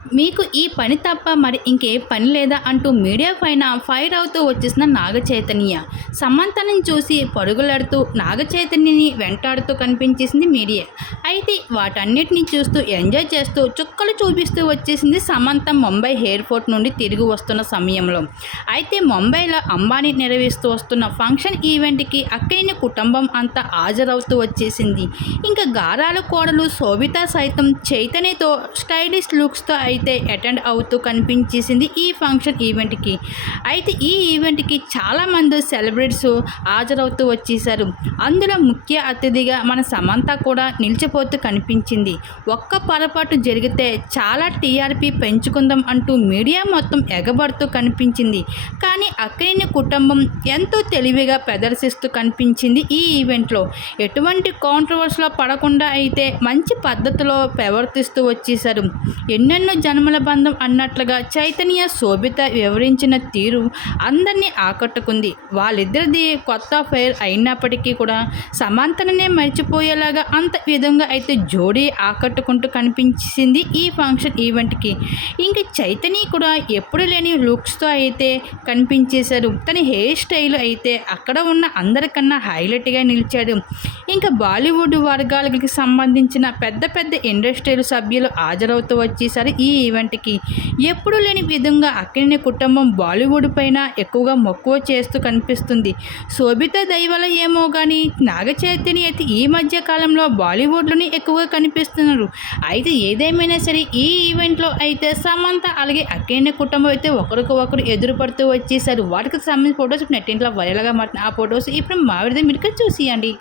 మీకు ఈ పని తప్ప మరి ఇంకే పని లేదా అంటూ మీడియా పైన ఫైర్ అవుతూ వచ్చేసిన నాగ చైతన్య సమంతని చూసి పరుగులాడుతూ నాగ చైతన్యని వెంటాడుతూ కనిపించేసింది మీడియా. అయితే వాటన్నిటిని చూస్తూ ఎంజాయ్ చేస్తూ చుక్కలు చూపిస్తూ వచ్చేసింది సమంత ముంబై ఎయిర్పోర్ట్ నుండి తిరిగి వస్తున్న సమయంలో. అయితే ముంబైలో అంబానీ నిర్వహిస్తూ వస్తున్న ఫంక్షన్ ఈవెంట్కి అక్కడిని కుటుంబం అంతా హాజరవుతూ వచ్చేసింది. ఇంకా గారాల కోడలు శోభిత సైతం చైతన్యతో స్టైలిష్ లుక్స్తో అయితే అటెండ్ అవుతూ కనిపించేసింది ఈ ఫంక్షన్ ఈవెంట్కి అయితే ఈ ఈవెంట్కి చాలామంది సెలబ్రిటీస్ హాజరవుతూ వచ్చేసారు. అందులో ముఖ్య అతిథిగా మన సమంత కూడా నిలిచిపోతూ కనిపించింది. ఒక్క పొరపాటు జరిగితే చాలా టీఆర్పీ పెంచుకుందాం అంటూ మీడియా మొత్తం ఎగబడుతూ కనిపించింది. కానీ అక్కడిని కుటుంబం ఎంతో తెలివిగా ప్రదర్శిస్తూ కనిపించింది ఈ ఈవెంట్లో ఎటువంటి కాంట్రవర్సీలో పడకుండా అయితే మంచి పద్ధతిలో ప్రవర్తిస్తూ వచ్చేసారు. ఎన్నెన్నో జన్మల బంధం అన్నట్లుగా చైతన్య శోభిత వివరించిన తీరు అందరినీ ఆకట్టుకుంది. వాళ్ళిద్దరిది కొత్త ఫైర్ అయినప్పటికీ కూడా సమాంతరనే మర్చిపోయేలాగా అంత విధంగా అయితే జోడీ ఆకట్టుకుంటూ కనిపించింది ఈ ఫంక్షన్ ఈవెంట్కి ఇంకా చైతన్య కూడా ఎప్పుడు లేని లుక్స్తో అయితే కనిపించేశారు తన హెయిర్ స్టైల్ అయితే అక్కడ ఉన్న అందరికన్నా హైలైట్గా నిలిచాడు. ఇంకా బాలీవుడ్ వర్గాలకి సంబంధించిన పెద్ద పెద్ద ఇండస్ట్రీల సభ్యులు హాజరవుతూ వచ్చేసారు ఈ ఈ ఈవెంట్కి. ఎప్పుడు లేని విధంగా అక్కడిని కుటుంబం బాలీవుడ్ పైన ఎక్కువగా మక్కువ చేస్తూ కనిపిస్తుంది. శోభిత దైవల ఏమో కానీ నాగ చైతన్య అయితే ఈ మధ్య కాలంలో బాలీవుడ్లోనే ఎక్కువగా కనిపిస్తున్నారు. అయితే ఏదేమైనా సరే ఈ ఈవెంట్లో అయితే సమంత అలాగే అక్కడిని కుటుంబం అయితే ఒకరికి ఒకరు ఎదురుపడుతూ వచ్చేసారు. వాటికి సంబంధించిన ఫొటోస్ నెట్టింట్లో వైరల్గా మారిన ఆ ఫొటోస్ ఇప్పుడు మావిడిదే మీరు చూసియండి.